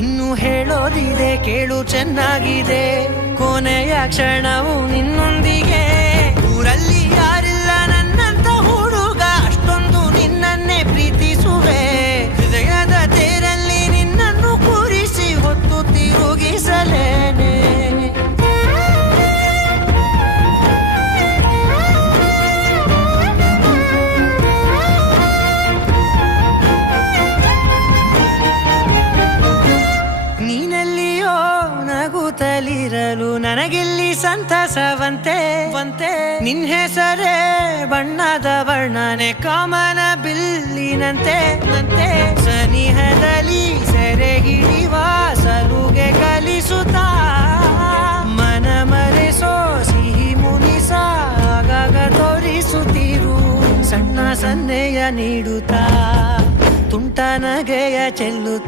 ಇನ್ನು ಹೇಳೋದಿದೆ ಕೇಳು ಚೆನ್ನಾಗಿದೆ, ಕೊನೆಯ ಕ್ಷಣವು ನಿನ್ನೊಂದಿಗೆ. ಊರಲ್ಲಿ ಯಾರಿಲ್ಲ ನನ್ನಂತ ಹುಡುಗ, ಅಷ್ಟೊಂದು ನಿನ್ನನ್ನೇ ಪ್ರೀತಿಸುವೆ. ಹೃದಯದ ತೇರಲ್ಲಿ ನಿನ್ನನ್ನು ಕೂರಿಸಿ ಹೊತ್ತು ತಿರುಗಿಸಲೇನೆ. ನೀನೆಲ್ಲಿಯೋ ನಗುತ್ತಲಿರಲು ನನಗಿಲ್ಲಿ ಸಂತಸವಂತೆ ನಿನ್ ಹೆಸರೇ ಬಣ್ಣದ ವರ್ಣನೆ ಕಾಮನ ಬಿಲ್ಲಿನಂತೆ ಸನಿಹದಲ್ಲಿ ಸೆರೆ ಹಿಡಿವ ಸಲುಗೆ ಕಲಿಸುತ್ತಾ ಮನ ಮರೆಸೋ ಸಿಹಿ ಮುನಿಸ ಆಗಾಗ ತೋರಿಸುತ್ತಿರು. ಸಣ್ಣ ಸನ್ನೆಯ ನೀಡುತ್ತಾ ತುಂಟ ನಗೆಯ ಚೆಲ್ಲುತ್ತಾ